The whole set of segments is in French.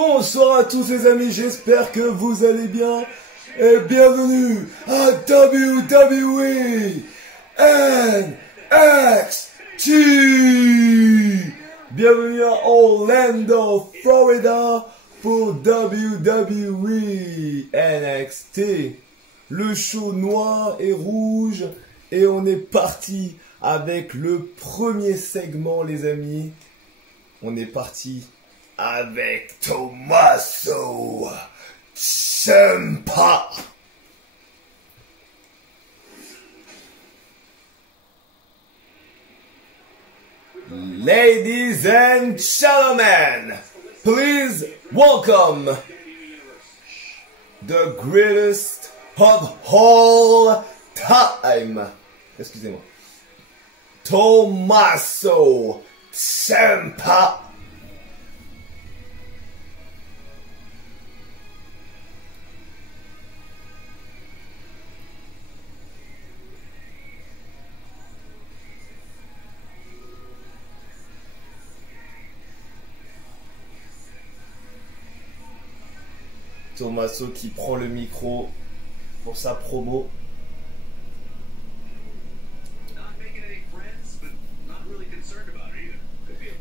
Bonsoir à tous les amis, j'espère que vous allez bien et bienvenue à WWE NXT. Bienvenue à Orlando, Florida pour WWE NXT. Le show noir et rouge et on est parti avec le premier segment les amis. On est parti avec Tommaso Ciampa. Ladies and gentlemen, please welcome the greatest of all time. Excusez-moi. Tommaso Ciampa. Tommaso qui prend le micro pour sa promo.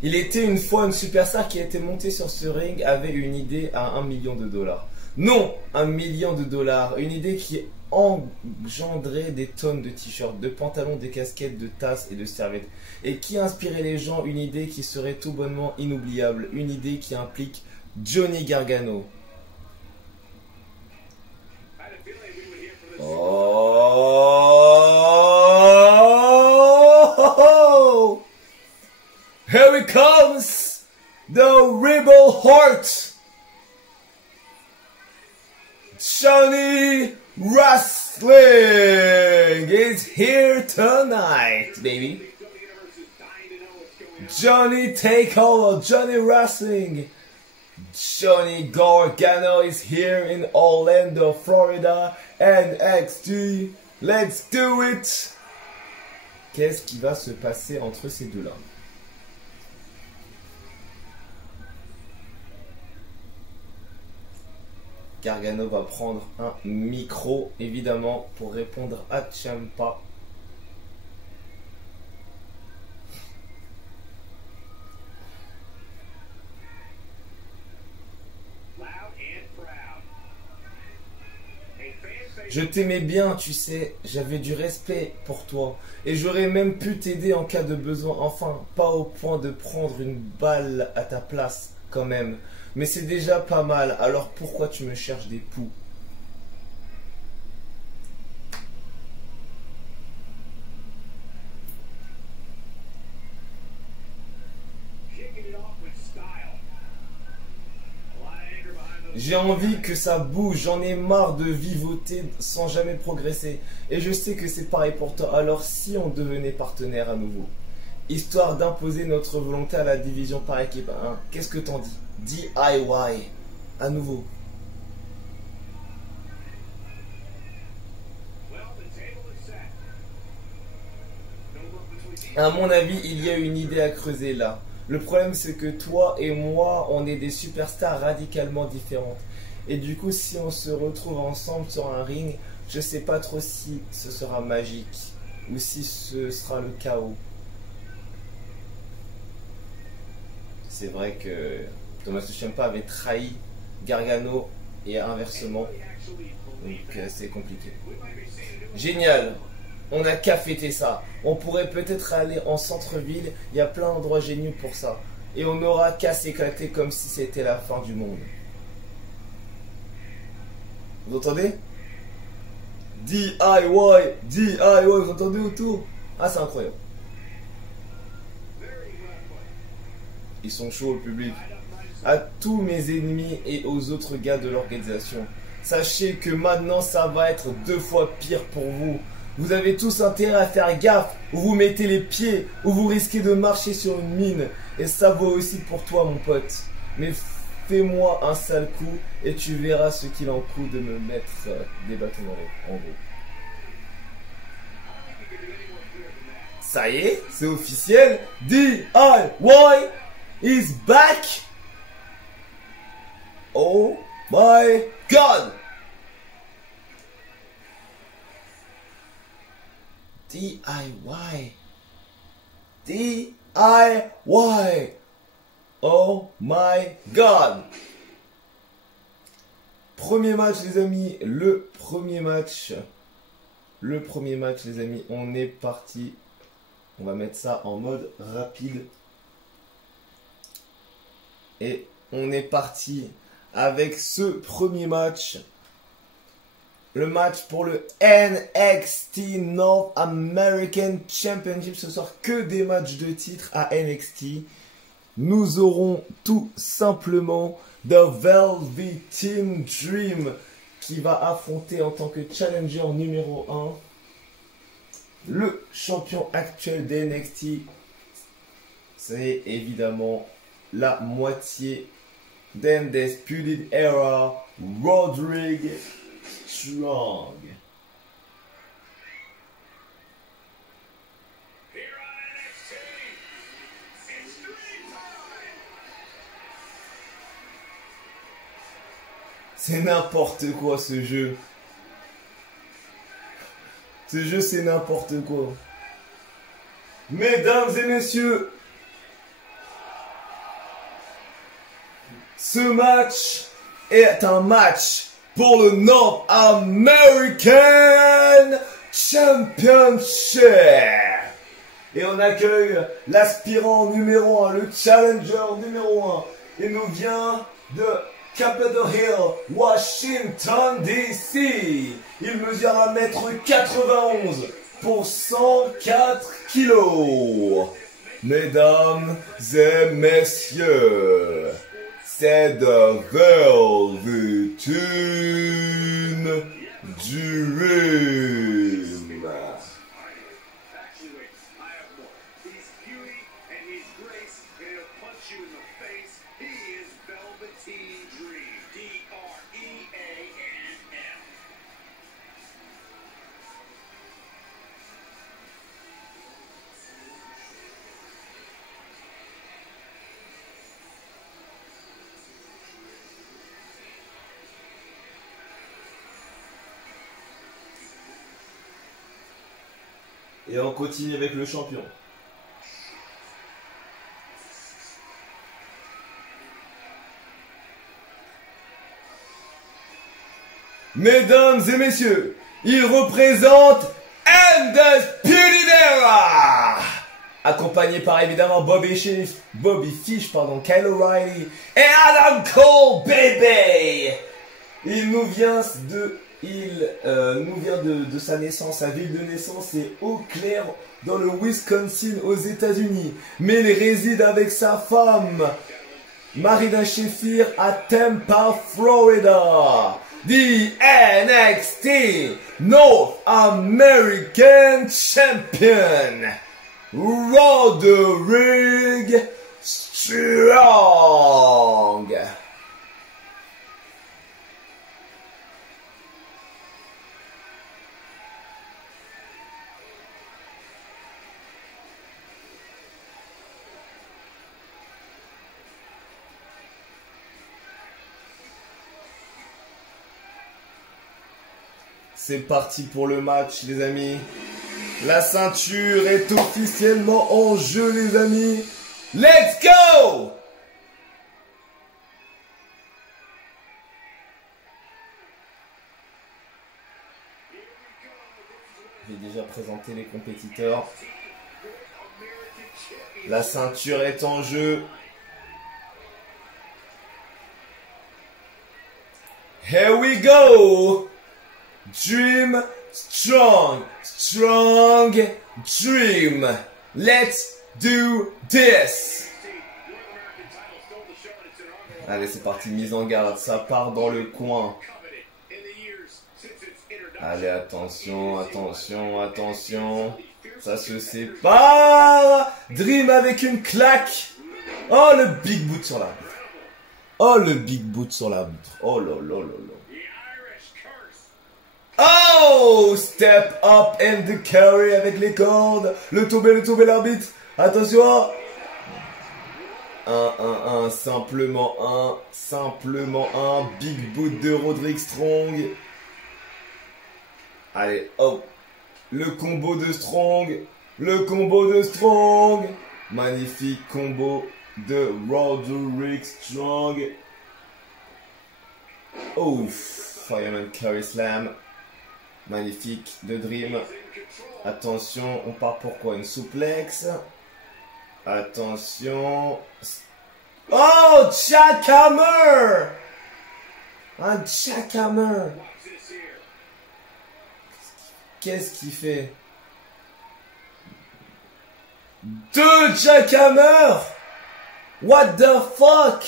Il était une fois une superstar qui a été montée sur ce ring, avait une idée à 1 million de dollars. Non, 1 million de dollars. Une idée qui engendrait des tonnes de t-shirts, de pantalons, de casquettes, de tasses et de serviettes. Et qui inspirait les gens une idée qui serait tout bonnement inoubliable. Une idée qui implique Johnny Gargano. Oh, here it comes, the Rebel Heart, Johnny Wrestling is here tonight, baby. Johnny Takeover, Johnny Wrestling. Johnny Gargano is here in Orlando, Florida, NXT. Let's do it! Qu'est-ce qui va se passer entre ces deux-là? Gargano va prendre un micro, évidemment, pour répondre à Ciampa. Je t'aimais bien, tu sais, j'avais du respect pour toi. Et j'aurais même pu t'aider en cas de besoin. Enfin, pas au point de prendre une balle à ta place, quand même. Mais c'est déjà pas mal, alors pourquoi tu me cherches des poux? J'ai envie que ça bouge, j'en ai marre de vivoter sans jamais progresser. Et je sais que c'est pareil pour toi, alors si on devenait partenaire à nouveau, histoire d'imposer notre volonté à la division par équipe, hein, qu'est-ce que t'en dis? DIY, à nouveau. À mon avis, il y a une idée à creuser là. Le problème c'est que toi et moi, on est des superstars radicalement différentes. Et du coup, si on se retrouve ensemble sur un ring, je sais pas trop si ce sera magique ou si ce sera le chaos. C'est vrai que Tommaso Ciampa avait trahi Gargano et inversement. Donc c'est compliqué. Génial! On n'a qu'à fêter ça. On pourrait peut-être aller en centre-ville. Il y a plein d'endroits géniaux pour ça. Et on n'aura qu'à s'éclater comme si c'était la fin du monde. Vous entendez? DIY, DIY, vous entendez autour? Ah, c'est incroyable. Ils sont chauds au public. À tous mes ennemis et aux autres gars de l'organisation, sachez que maintenant ça va être 2 fois pire pour vous. Vous avez tous intérêt à faire gaffe où vous mettez les pieds, où vous risquez de marcher sur une mine. Et ça vaut aussi pour toi mon pote. Mais fais-moi un sale coup et tu verras ce qu'il en coûte de me mettre des bâtons dans les roues, en gros. Ça y est, c'est officiel. DIY is back. Oh my God! DIY. DIY. Oh my God! Premier match, les amis. Le premier match, les amis. On est parti. On va mettre ça en mode rapide. Et on est parti avec ce premier match. Le match pour le NXT North American Championship. Ce soir, que des matchs de titre à NXT. Nous aurons tout simplement The Velveteen Dream qui va affronter en tant que challenger numéro 1 le champion actuel de NXT. C'est évidemment la moitié d'Undisputed Era, Roderick Strong. C'est n'importe quoi ce jeu. Ce jeu c'est n'importe quoi. Mesdames et messieurs, ce match est un match pour le North American Championship. Et on accueille l'aspirant numéro 1, le challenger numéro 1. Il nous vient de Capitol Hill, Washington DC. Il mesure 1m91 pour 104 kilos. Mesdames et messieurs, c'est The Velveteen Dream. Et on continue avec le champion. Mesdames et messieurs, il représente Undisputed Era, accompagné par évidemment Bobby Fish, Kyle O'Reilly et Adam Cole, baby. Il nous vient de sa naissance, sa ville de naissance est Eau Claire dans le Wisconsin aux États-Unis, mais il réside avec sa femme Marina Shafir à Tampa, Florida. The NXT North American Champion Roderick Strong. C'est parti pour le match, les amis. La ceinture est officiellement en jeu, les amis. Let's go! J'ai déjà présenté les compétiteurs. La ceinture est en jeu. Here we go! Dream strong, strong dream. Let's do this. Allez, c'est parti, mise en garde, ça part dans le coin. Allez, attention, attention, attention. Ça se sépare. Dream avec une claque. Oh, le big boot sur l'arbitre. Oh, le big boot sur l'arbitre. Oh là là là là. Oh, step up and the carry avec les cordes. Le tomber l'arbitre. Attention. simplement un. Big boot de Roderick Strong. Allez, hop. Le combo de Strong. Magnifique combo de Roderick Strong. Oh, Fireman Carry Slam. Magnifique de Dream. Attention, on part pour quoi? Une souplex. Attention. Oh, jackhammer! Un jackhammer. Qu'est-ce qu'il fait? 2 jackhammer! What the fuck?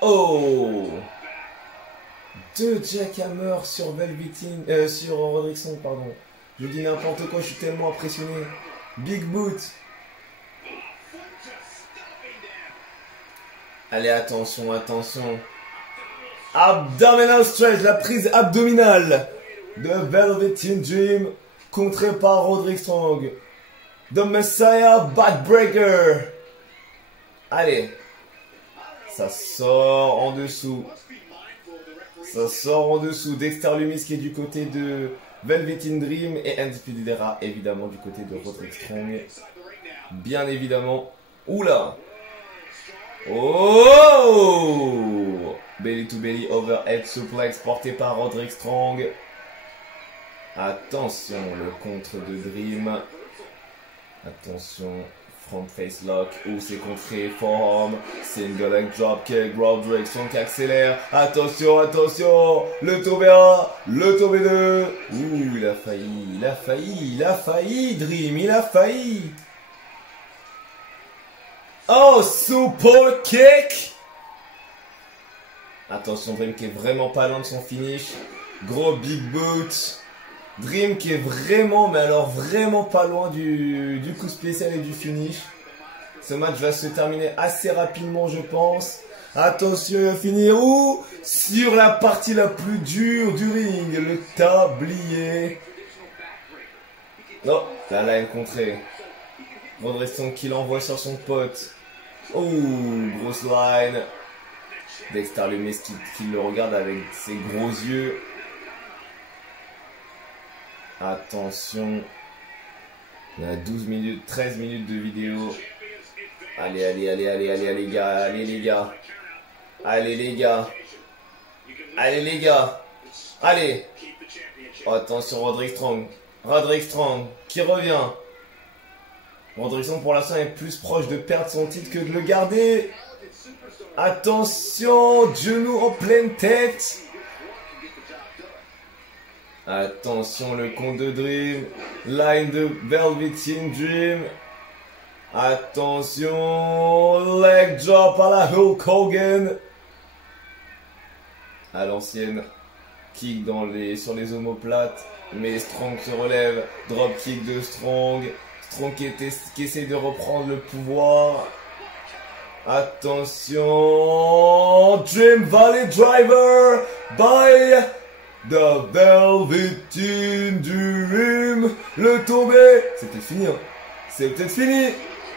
Oh! 2 jackhammer sur Velveteen, sur Roderick Strong, pardon. Je dis n'importe quoi, je suis tellement impressionné. Big boot. Allez, attention. Abdominal stretch, la prise abdominale de Velveteen Dream, contré par Roderick Strong. The Messiah Backbreaker. Allez. Ça sort en dessous. Dexter Lumis qui est du côté de Velveteen Dream et Undisputed Era évidemment du côté de Roderick Strong. Bien évidemment. Oula. Oh! Belly to belly overhead suplex porté par Roderick Strong. Attention, le contre de Dream. Attention, front face lock. Ou c'est contré, forearm. Single leg drop kick. Roderick Strong qui accélère. Attention. Le tombé 1, le tombé 2. Ouh, il a failli. Dream, il a failli. Oh, super kick. Attention, Dream qui est vraiment pas loin de son finish. Gros big boot. Dream qui est vraiment, mais alors vraiment pas loin du coup spécial et du finish. Ce match va se terminer assez rapidement, je pense. Attention, il va finir où? Sur la partie la plus dure du ring, le tablier. Non, la line contrée. Roderick Strong qui l'envoie sur son pote. Oh, grosse line. Dexter Lumis qui le regarde avec ses gros yeux. Attention. Il y a 12 minutes, 13 minutes de vidéo. Allez les gars. Allez. Oh, attention, Roderick Strong qui revient. Roderick Strong pour l'instant est plus proche de perdre son titre que de le garder. Attention, genou en pleine tête. Attention, le compte de Dream. Line de Velveteen Dream. Attention, leg drop à la Hulk Hogan. À l'ancienne. Kick sur les omoplates. Mais Strong se relève. Drop kick de Strong. Strong qui essaie de reprendre le pouvoir. Attention. Dream Valley Driver by the Velveteen Dream. Le tombé. C'est peut-être fini.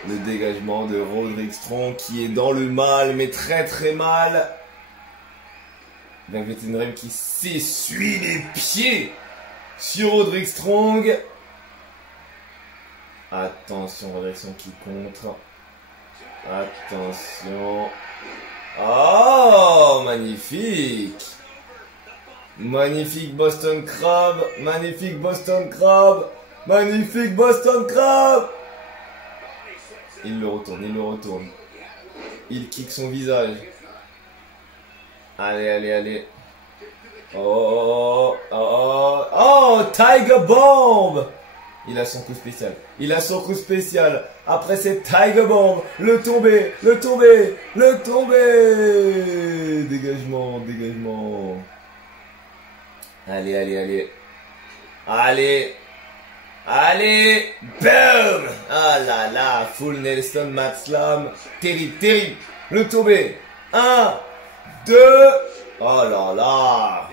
Le dégagement de Roderick Strong qui est dans le mal, mais très très mal. Velveteen Dream qui s'essuie les pieds sur Roderick Strong. Attention, Roderick Strong qui contre. Attention. Oh, magnifique. Magnifique Boston Crab. Il le retourne. Il kick son visage. Allez. Oh, Tiger Bomb. Il a son coup spécial. Après c'est Tiger Bomb. Le tombé. Dégagement. Allez. Boom. Ah là là. Full Nelson Mat Slam. Terrible. Le tombé. 1, 2. Oh là là.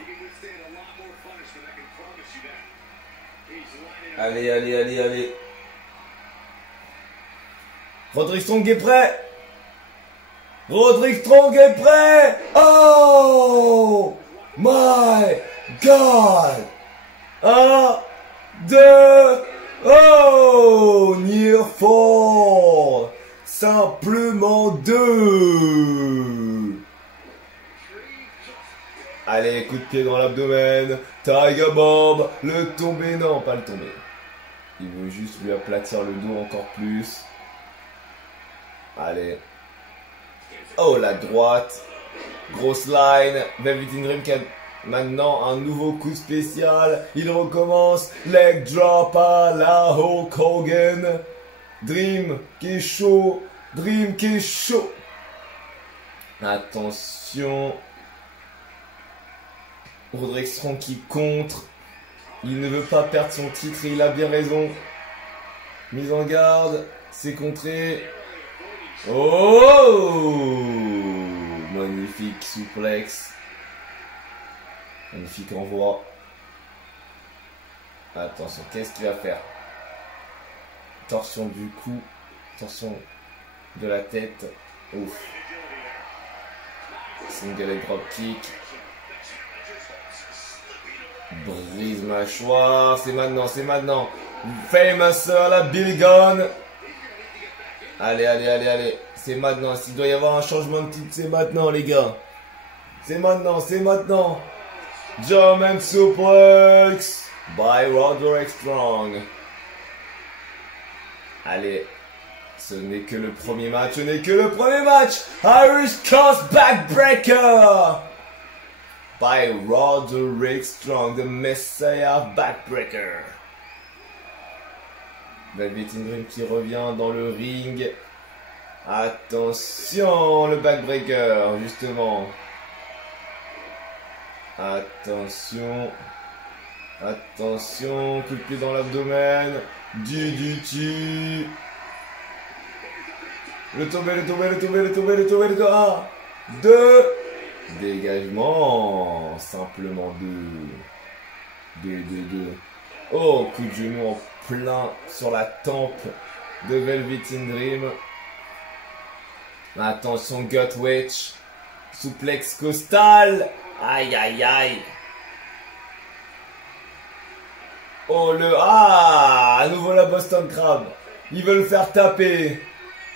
Allez. Roderick Strong est prêt. Roderick Strong est prêt. Oh my God. 1, 2, oh, near fall. Simplement 2. Allez, coup de pied dans l'abdomen. Tiger Bomb. Le tombé, non, pas le tombé. Il veut juste lui aplatir le dos encore plus. Allez. Oh, la droite. Grosse line. Velvet Dream qui a maintenant un nouveau coup spécial. Il recommence. Leg drop à la Hulk Hogan. Dream qui est chaud. Dream qui est chaud. Attention. Roderick Strong qui contre. Il ne veut pas perdre son titre et il a bien raison. Mise en garde. C'est contré. Oh! Magnifique suplex. Magnifique renvoi. Attention, qu'est-ce qu'il va faire? Torsion du cou. Torsion de la tête. Ouf. Single leg drop kick. Brise mâchoire. C'est maintenant, c'est maintenant. Famous à la Billy Gunn. Allez, allez, allez, allez. C'est maintenant. S'il doit y avoir un changement de titre, c'est maintenant, les gars. C'est maintenant, c'est maintenant. German suplex by Roderick Strong. Allez. Ce n'est que le premier match. Ce n'est que le premier match. Irish Cross Backbreaker by Roderick Strong, the Messiah Backbreaker. Velvet Dream qui revient dans le ring. Attention, le backbreaker, justement. Attention. Attention, coup de pied dans l'abdomen. DDT. Le tombé, le tombé, le tombé, le tombé, le tombé, le tombé. 1, 2. Dégagement. Simplement 2. 2. Oh, coup de genou en plein sur la tempe de Velvet Dream. Attention, gut wrench. Souplex costal. Aïe, aïe, aïe. Oh, à nouveau la Boston Crab. Ils veulent faire taper.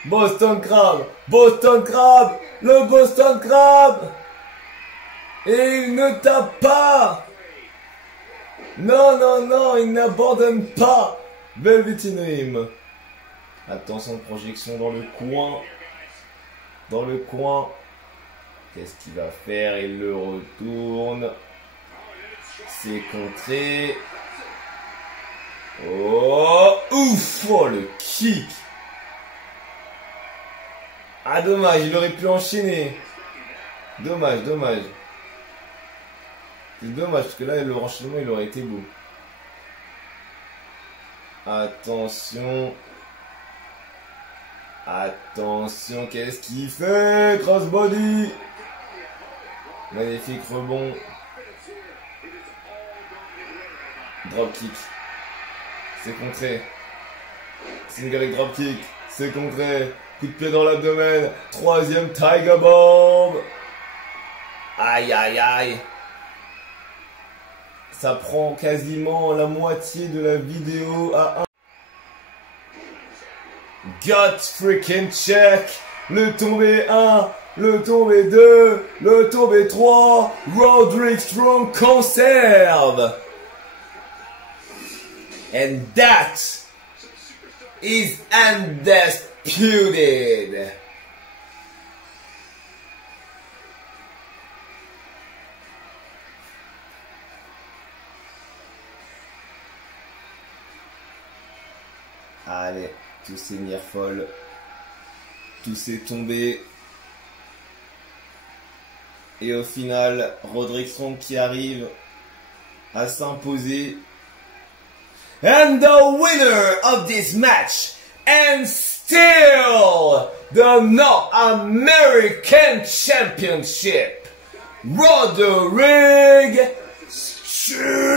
Boston Crab. Boston Crab. Le Boston Crab. Et il ne tape pas. Non, non, non, il n'abandonne pas Velvet Dream. Attention, projection dans le coin. Dans le coin. Qu'est-ce qu'il va faire? Il le retourne. C'est contré. Oh, ouf. Oh, le kick. Ah, dommage, il aurait pu enchaîner. Dommage, dommage. C'est dommage, parce que là, le renchaînement, il aurait été beau. Attention. Attention, qu'est-ce qu'il fait? Crossbody. Magnifique rebond. Dropkick. C'est contré. Single leg dropkick. C'est contré. Coup de pied dans l'abdomen. Troisième Tiger Bomb. Aïe, aïe, aïe. Ça prend quasiment la moitié de la vidéo à 1. Gut freaking check. Le tombé 1, le tombé 2, le tombé 3. Roderick Strong conserve. And that is undisputed. Allez, tous ces near fall, tous ces tombés. Et au final, Roderick Strong qui arrive à s'imposer. And the winner of this match, and still the North American Championship, Roderick Strong.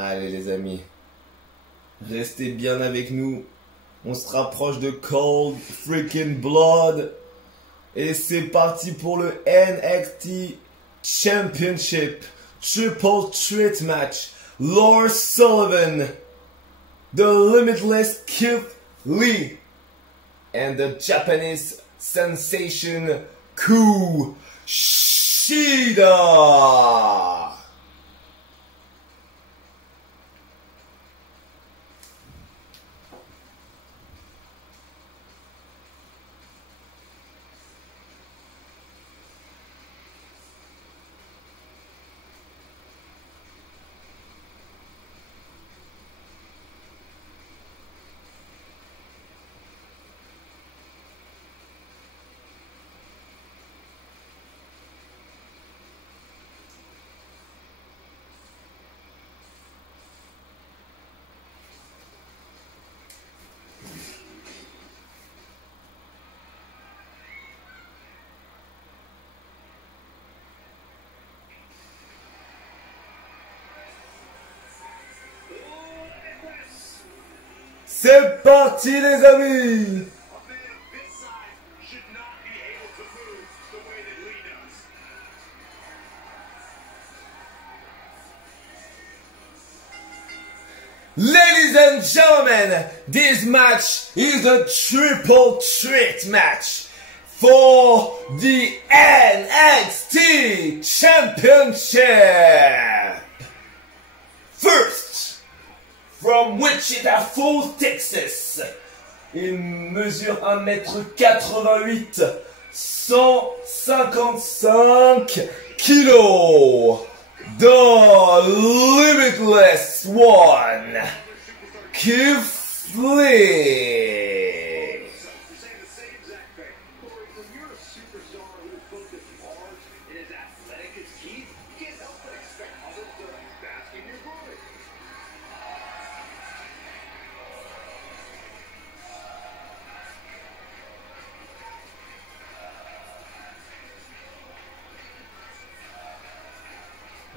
Allez les amis, restez bien avec nous. On se rapproche de Cold Freaking Blood. Et c'est parti pour le NXT Championship Triple Threat Match. Lars Sullivan, the Limitless Keith Lee, and the Japanese sensation Kushida. C'est parti les amis! Ladies and gentlemen, this match is a triple threat match for the NXT Championship. First, from Wichita Falls, Texas, il mesure 1m88, 155 kilos. The Limitless One, Keith Lee.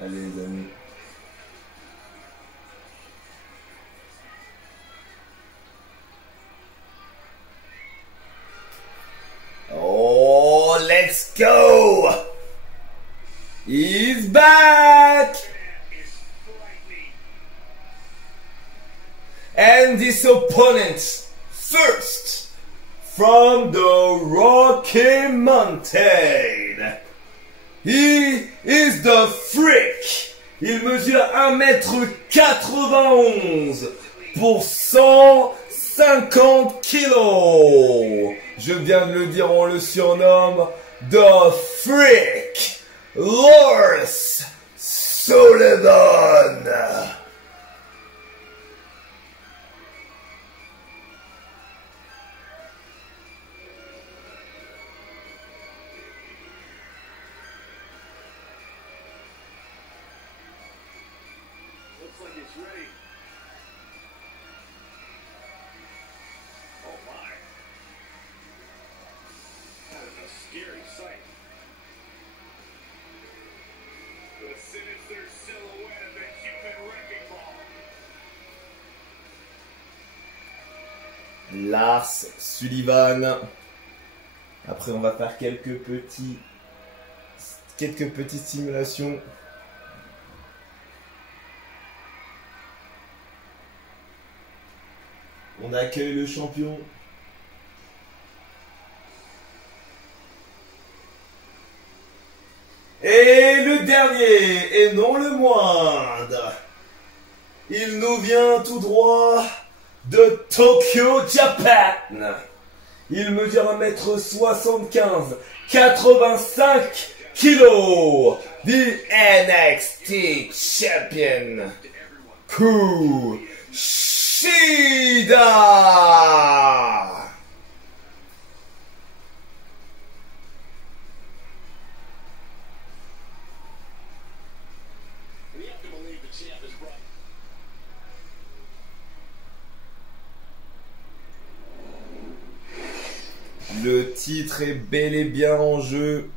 Allez les amis. Oh, let's go! He's back! And this opponent, first, from the Rocky Mountain. He is the Freak. Il mesure 1m91 pour 150 kilos. Je viens de le dire, on le surnomme The Freak. Lars Sullivan. Lars Sullivan. Après, on va faire quelques petites simulations. On accueille le champion. Et le dernier, et non le moindre, il nous vient tout droit de Tokyo, Japan. Il mesure 1m75, 85 kilos. The NXT Champion, Kushida. Le titre est bel et bien en jeu.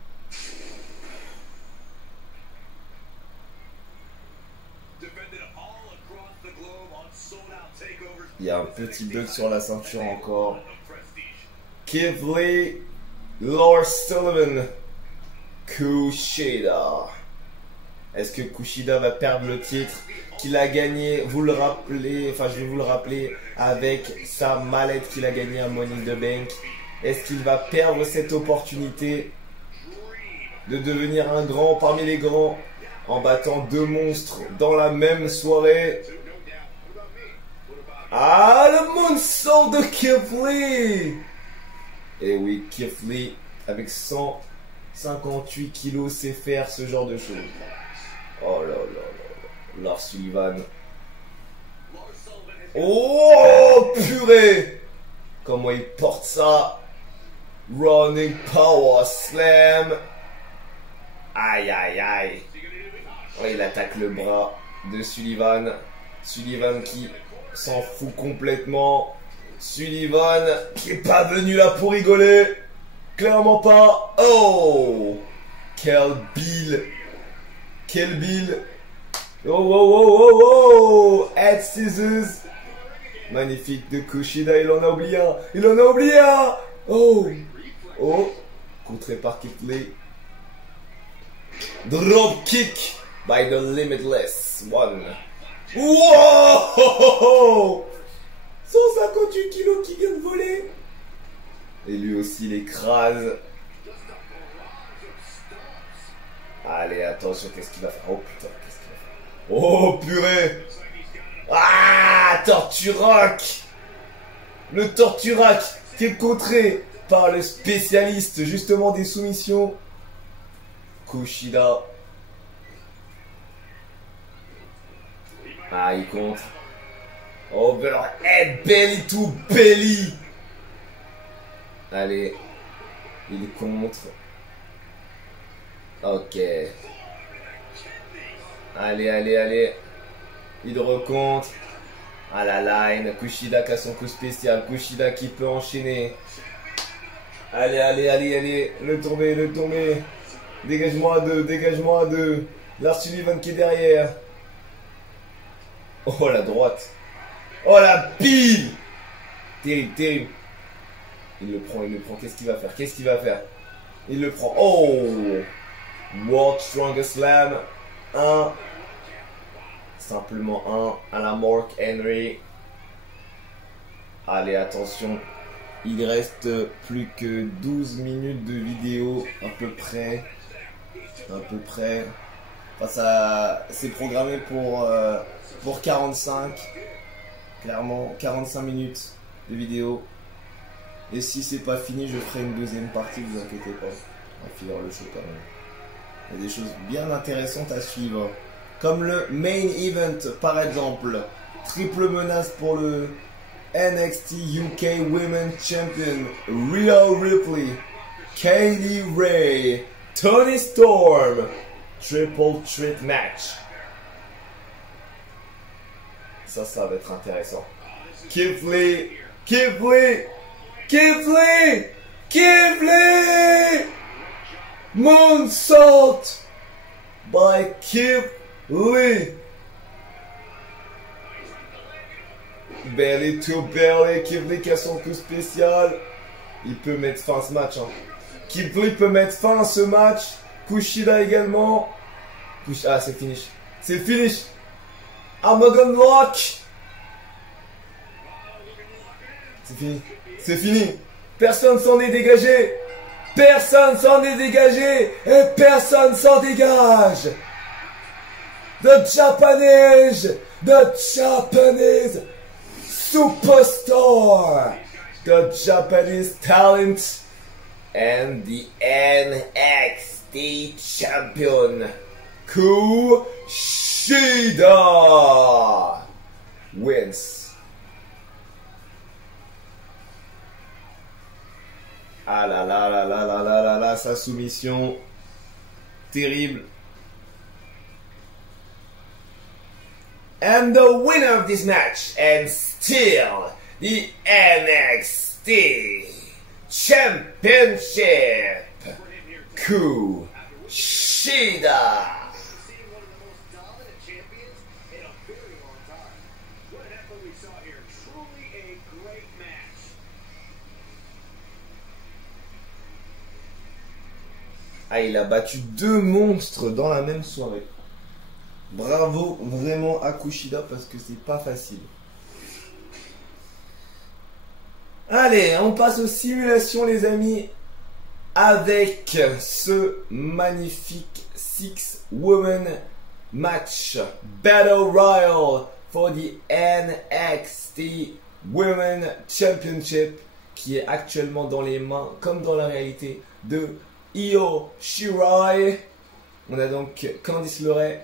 Il y a un petit bug sur la ceinture encore. Keith Lee, Lars Sullivan, Kushida. Est-ce que Kushida va perdre le titre qu'il a gagné, vous le rappelez, enfin je vais vous le rappeler, avec sa mallette qu'il a gagnée à Money in the Bank. Est-ce qu'il va perdre cette opportunité de devenir un grand parmi les grands en battant deux monstres dans la même soirée? Ah, le moonsault de Keith Lee! Et oui, Keith Lee, avec 158 kilos, sait faire ce genre de choses. Oh là là là là. Lars Sullivan. Oh, purée! Comment il porte ça? Running Power Slam. Aïe, aïe, aïe. Oh, il attaque le bras de Sullivan. Sullivan qui s'en fout complètement. Sullivan qui est pas venu là pour rigoler. Clairement pas. Oh! Quel Bill. Quel Bill. Oh, oh, oh, oh, oh. Head scissors. Magnifique de Kushida. Il en a oublié un. Il en a oublié un. Oh. Oh. Contré par Keith Lee. Drop kick by the Limitless One. Wow! 158 kilos qui vient de voler. Et lui aussi l'écrase. Allez, attention, qu'est-ce qu'il va faire? Oh putain, qu'est-ce qu'il va faire? Oh purée! Ah, Torturac! Le Torturac qui est contré par le spécialiste justement des soumissions. Kushida. Ah, il contre. Overhead belly to belly. Allez. Il contre. Ok. Allez, allez, allez. Il recompte. À la line. Kushida qui a son coup spécial. Kushida qui peut enchaîner. Allez, allez, allez, allez. Le tomber, le tomber. Dégagement à deux, dégagement à deux. Lars Sullivan qui est derrière. Oh la droite. Oh la pile. Terrible, terrible. Il le prend, il le prend. Qu'est-ce qu'il va faire? Qu'est-ce qu'il va faire? Il le prend. Oh. World Strongest Slam. 1. Simplement 1 à la Mark Henry. Allez, attention. Il reste plus que 12 minutes de vidéo à peu près. À peu près. Enfin, ça, c'est programmé pour 45. Clairement, 45 minutes de vidéo. Et si c'est pas fini, je ferai une deuxième partie, vous inquiétez pas. On va finir le show quand même. Il y a des choses bien intéressantes à suivre. Comme le main event par exemple. Triple menace pour le NXT UK Women's Champion. Rhea Ripley, Kaylee Ray, Toni Storm. Triple threat match. Ça va être intéressant. Keith Lee, Keith Lee, Keith Lee, Keith Lee. Moonsault by Keith Lee. Belly to belly. Keith Lee qui a son coup spécial. Il peut mettre fin à ce match. Hein. Keith Lee peut mettre fin à ce match. Kushida également. Ah, c'est finish. C'est finish. Armageddon Lock. C'est fini. C'est fini. Personne s'en est dégagé. Personne s'en est dégagé. Et personne s'en dégage. The Japanese superstar. The Japanese talent. And the NXT champion. Kushida wins. Ah là là là là là là là là, sa soumission terrible. And the winner of this match, and still the NXT Championship. Kushida. Ah, il a battu 2 monstres dans la même soirée. Bravo vraiment à Kushida parce que c'est pas facile. Allez, on passe aux simulations les amis avec ce magnifique 6-woman match Battle Royale for the NXT Women Championship qui est actuellement dans les mains comme dans la réalité de Io Shirai. On a donc Candice LeRae,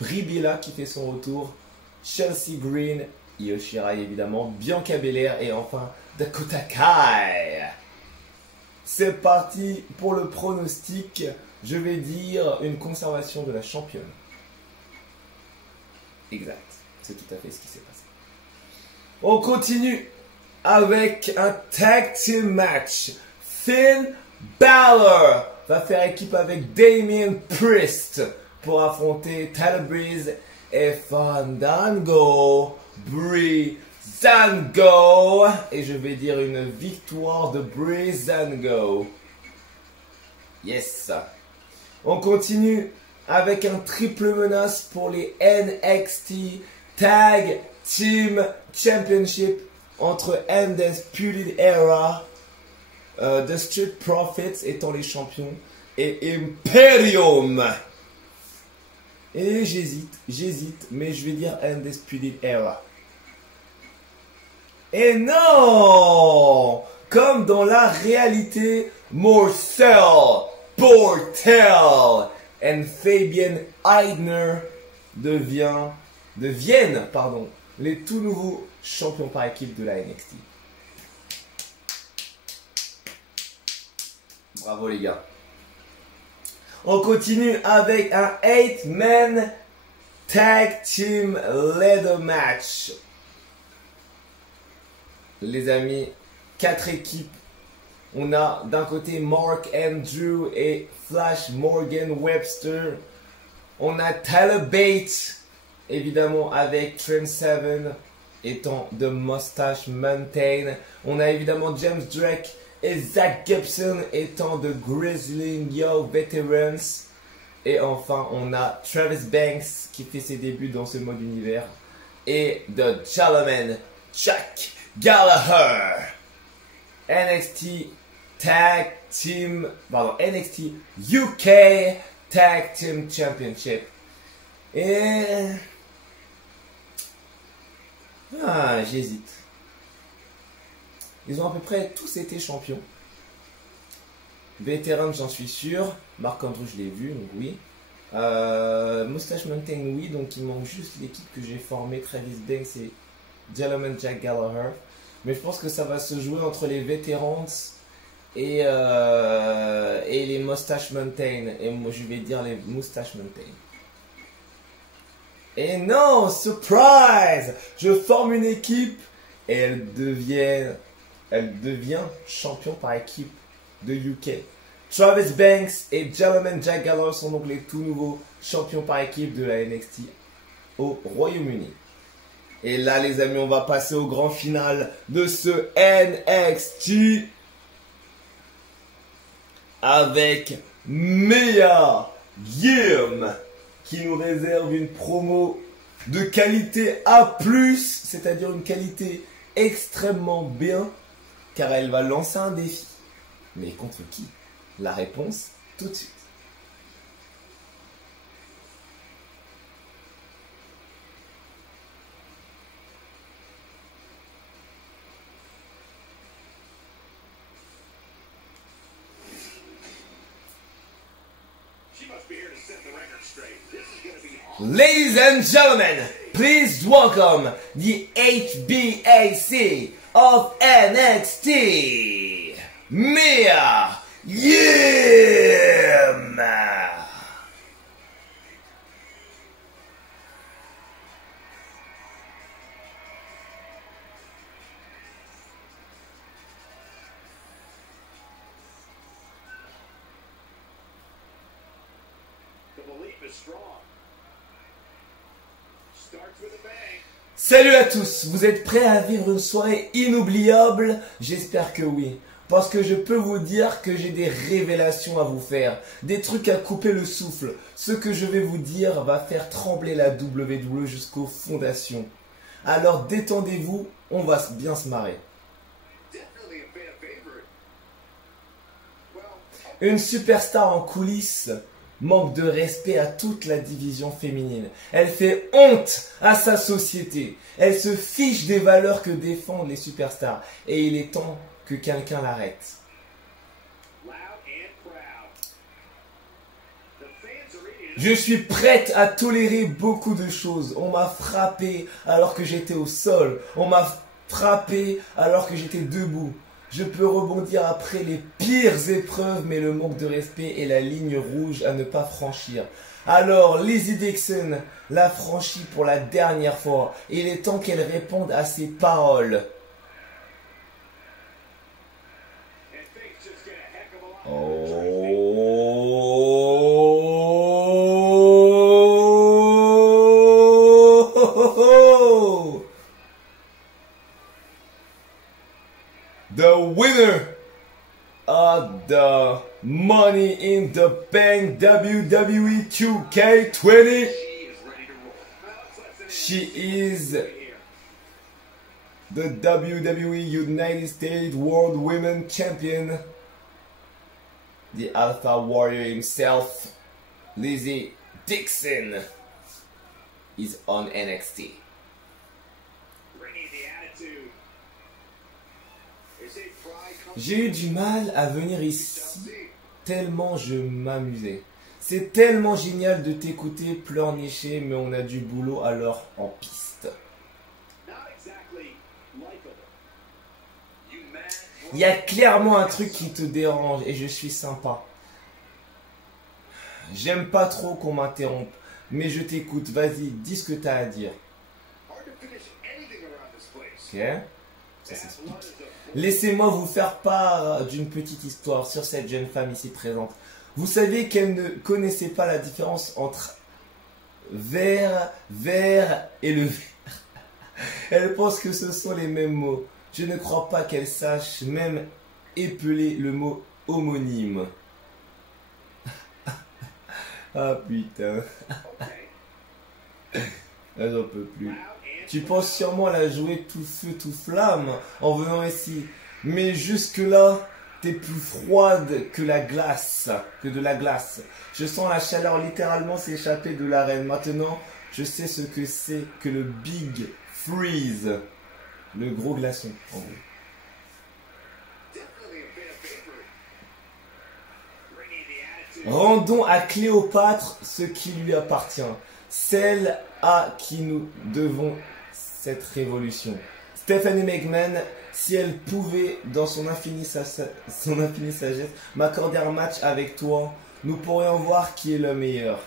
Brie Bella qui fait son retour, Chelsea Green, Io Shirai évidemment, Bianca Belair et enfin Dakota Kai. C'est parti pour le pronostic. Je vais dire une conservation de la championne. Exact, c'est tout à fait ce qui s'est passé. On continue avec un tag team match. Finn Balor va faire équipe avec Damien Priest pour affronter Tyler Breeze et Fandango Breezango. Et je vais dire une victoire de Breezango. Yes. On continue avec un triple menace pour les NXT Tag Team Championship entre Undisputed Era, The Street Profits étant les champions, et Imperium. Et j'hésite, mais je vais dire Undisputed Era. Et non! Comme dans la réalité, Marcel Portel et Fabian Aichner deviennent les tout nouveaux champions par équipe de la NXT. Bravo les gars. On continue avec un 8-man tag team ladder match. Les amis, 4 équipes. On a d'un côté Mark Andrew et Flash Morgan Webster. On a Tyler Bates, évidemment avec Trent Seven étant de Mustache Mountain. On a évidemment James Drake et Zach Gibson étant de Grizzly Yo Veterans. Et enfin, on a Travis Banks qui fait ses débuts dans ce mode univers. Et The Gentleman Jack Gallagher. NXT UK Tag Team Championship. Et... j'hésite. Ils ont à peu près tous été champions. Vétéran, j'en suis sûr. Marc Andrew, je l'ai vu, donc oui. Mustache Mountain, oui. Donc il manque juste l'équipe que j'ai formée, Travis Banks et Gentleman Jack Gallagher. Mais je pense que ça va se jouer entre les vétérans et les Mustache Mountain. Et moi, je vais dire les Mustache Mountain. Et non, surprise! Je forme une équipe et elle devient champion par équipe de UK. Travis Banks et Gentleman Jack Gallagher sont donc les tout nouveaux champions par équipe de la NXT au Royaume-Uni. Et là, les amis, on va passer au grand final de ce NXT avec Mia Yim qui nous réserve une promo de qualité A+, c'est-à-dire une qualité extrêmement bien, car elle va lancer un défi. Mais contre qui? La réponse tout de suite. Ladies and gentlemen, please welcome the HBAC of NXT, Mia Yim. Salut à tous, vous êtes prêts à vivre une soirée inoubliable? J'espère que oui. Parce que je peux vous dire que j'ai des révélations à vous faire, des trucs à couper le souffle. Ce que je vais vous dire va faire trembler la WWE jusqu'aux fondations. Alors détendez-vous, on va bien se marrer. Une superstar en coulisses manque de respect à toute la division féminine. Elle fait honte à sa société. Elle se fiche des valeurs que défendent les superstars. Et il est temps que quelqu'un l'arrête. Je suis prête à tolérer beaucoup de choses. On m'a frappé alors que j'étais au sol. On m'a frappé alors que j'étais debout. Je peux rebondir après les pires épreuves, mais le manque de respect est la ligne rouge à ne pas franchir. Alors, Lizzie Dixon l'a franchie pour la dernière fois. Il est temps qu'elle réponde à ses paroles. The winner of the Money in the Bank WWE 2K20. She is the WWE United States World Women Champion. The Alpha Warrior himself, Lizzie Dixon, is on NXT. J'ai eu du mal à venir ici tellement je m'amusais. C'est tellement génial de t'écouter pleurnicher, mais on a du boulot alors en piste. Il y a clairement un truc qui te dérange et je suis sympa. J'aime pas trop qu'on m'interrompe, mais je t'écoute. Vas-y, dis ce que t'as à dire. Ok, ça s'explique. Laissez-moi vous faire part d'une petite histoire sur cette jeune femme ici présente. Vous savez qu'elle ne connaissait pas la différence entre vert et le vert. Elle pense que ce sont les mêmes mots. Je ne crois pas qu'elle sache même épeler le mot homonyme. Ah putain. Ah, j'en peux plus. Tu penses sûrement la jouer tout feu, tout flamme en venant ici. Mais jusque-là, t'es plus froide que la glace, que de la glace. Je sens la chaleur littéralement s'échapper de l'arène. Maintenant, je sais ce que c'est que le Big Freeze. Le gros glaçon, en gros. Rendons à Cléopâtre ce qui lui appartient. Celle à qui nous devons cette révolution. Stephanie McMahon, si elle pouvait, dans son infinie sagesse, m'accorder un match avec toi, nous pourrions voir qui est le meilleur.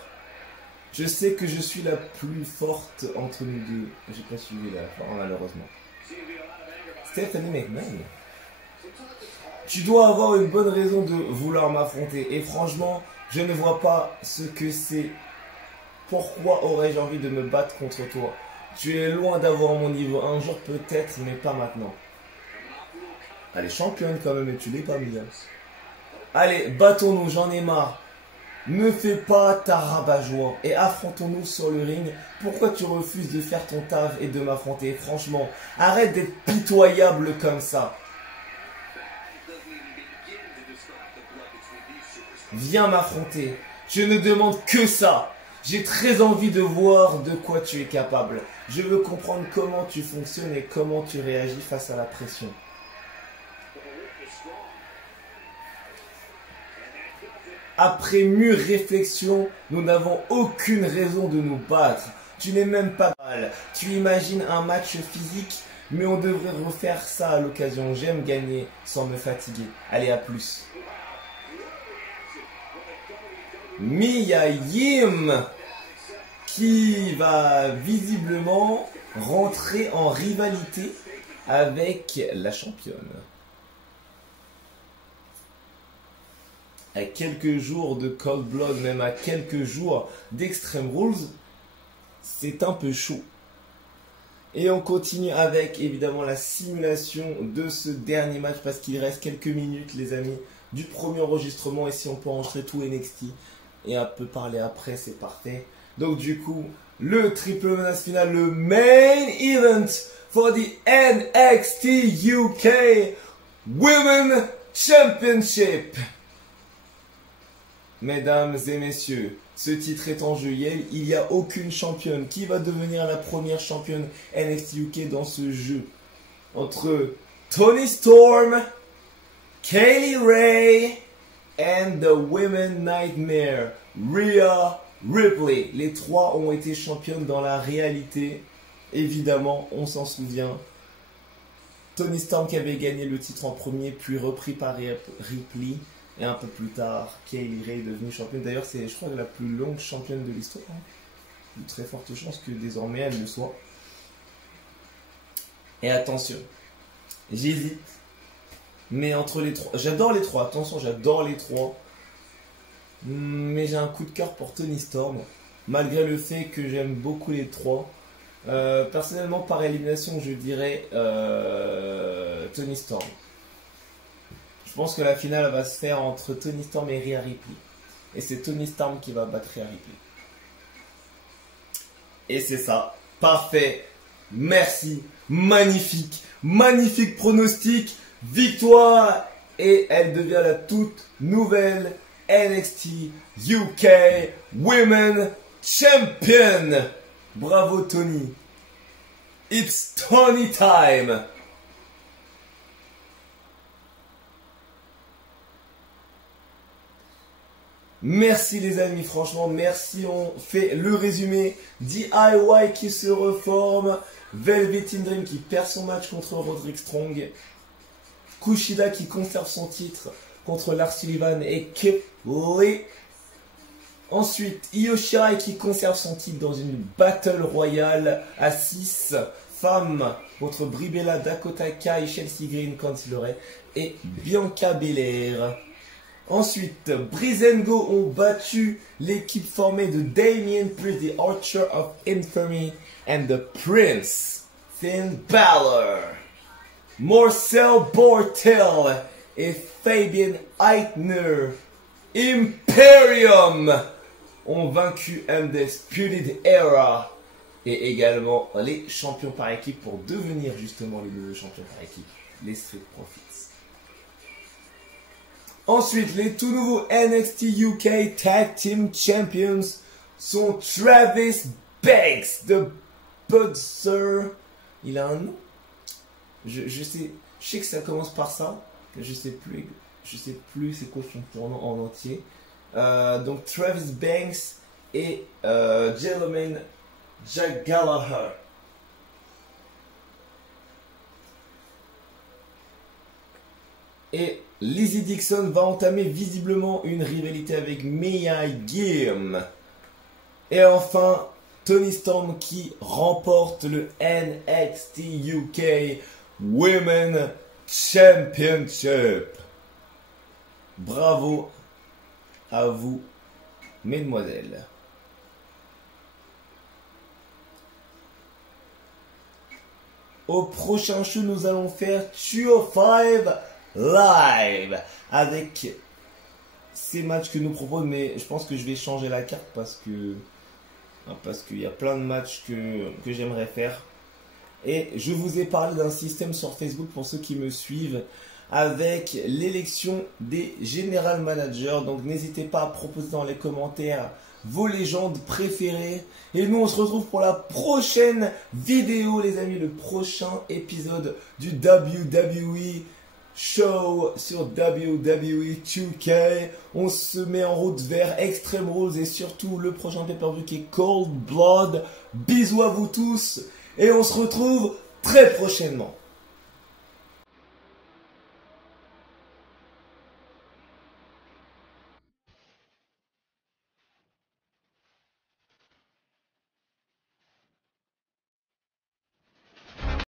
Je sais que je suis la plus forte entre nous deux. J'ai pas suivi la fin, malheureusement. Stephanie McMahon, tu dois avoir une bonne raison de vouloir m'affronter. Et franchement, je ne vois pas ce que c'est. Pourquoi aurais-je envie de me battre contre toi? Tu es loin d'avoir mon niveau. Un jour peut-être, mais pas maintenant. Elle est championne quand même et tu l'es pas, Mia. Allez, battons-nous, j'en ai marre. Ne fais pas ta rabat-joie et affrontons-nous sur le ring. Pourquoi tu refuses de faire ton taf et de m'affronter? Franchement, arrête d'être pitoyable comme ça. Viens m'affronter. Je ne demande que ça. J'ai très envie de voir de quoi tu es capable. Je veux comprendre comment tu fonctionnes et comment tu réagis face à la pression. Après mûre réflexion, nous n'avons aucune raison de nous battre. Tu n'es même pas mal. Tu imagines un match physique, mais on devrait refaire ça à l'occasion. J'aime gagner sans me fatiguer. Allez, à plus. Mia Yim qui va visiblement rentrer en rivalité avec la championne. à quelques jours de Cold Blood, même à quelques jours d'Extreme Rules, c'est un peu chaud. Et on continue avec évidemment la simulation de ce dernier match parce qu'il reste quelques minutes les amis du premier enregistrement et si on peut enregistrer tout NXT et un peu parler après c'est parfait. Donc du coup le triple menace final, le main event for the NXT UK Women Championship. Mesdames et messieurs, ce titre est en jeu. Il n'y a aucune championne. Qui va devenir la première championne NXT UK dans ce jeu? Entre Toni Storm, Kaylee Ray and the Women Nightmare, Rhea Ripley. Les trois ont été championnes dans la réalité. Évidemment, on s'en souvient. Toni Storm qui avait gagné le titre en premier, puis repris par Ripley. Et un peu plus tard, Kaylee Ray est devenue championne. D'ailleurs, c'est, je crois, la plus longue championne de l'histoire. De très forte chance que désormais elle le soit. Et attention, j'hésite. Mais entre les trois, j'adore les trois. Attention, j'adore les trois. Mais j'ai un coup de cœur pour Toni Storm. Malgré le fait que j'aime beaucoup les trois. Personnellement, par élimination, je dirais Toni Storm. Je pense que la finale va se faire entre Toni Storm et Rhea Ripley. Et c'est Toni Storm qui va battre Rhea Ripley. Et c'est ça. Parfait. Merci. Magnifique. Magnifique pronostic. Victoire. Et elle devient la toute nouvelle NXT UK Women Champion. Bravo Toni. It's Toni time. Merci les amis, franchement, merci. On fait le résumé. DIY qui se reforme. Velvet Dream qui perd son match contre Roderick Strong. Kushida qui conserve son titre contre Lars Sullivan et Kip Lee. Ensuite, Io Shirai qui conserve son titre dans une Battle Royale à 6 femmes contre Brie Bella, Dakota Kai, Chelsea Green, Candice LeRae et Bianca Belair. Ensuite, Breezango ont battu l'équipe formée de Damien Priest, The Archer of Infamy, and the Prince, Finn Balor. Marcel Bortel et Fabian Aichner, Imperium, ont vaincu Undisputed Era et également les champions par équipe pour devenir justement les nouveaux champions par équipe, les Street Profits. Ensuite, les tout nouveaux NXT UK Tag Team Champions sont Travis Banks de Buzzer. Il a un nom? Je sais que ça commence par ça. Je sais plus c'est quoi son nom en entier. Donc Travis Banks et Jermaine Jack Gallagher. Et Lizzie Dixon va entamer visiblement une rivalité avec Mia Yim. Et enfin, Toni Storm qui remporte le NXT UK Women Championship. Bravo à vous, mesdemoiselles. Au prochain show, nous allons faire 205 Live avec ces matchs que nous propose, mais je pense que je vais changer la carte parce qu'il y a plein de matchs que j'aimerais faire. Et je vous ai parlé d'un système sur Facebook pour ceux qui me suivent avec l'élection des General Managers. Donc n'hésitez pas à proposer dans les commentaires vos légendes préférées. Et nous on se retrouve pour la prochaine vidéo les amis, le prochain épisode du WWE Show sur WWE 2K. On se met en route vers Extreme Rules et surtout le prochain pay-per-view qui est Cold Blood. Bisous à vous tous et on se retrouve très prochainement.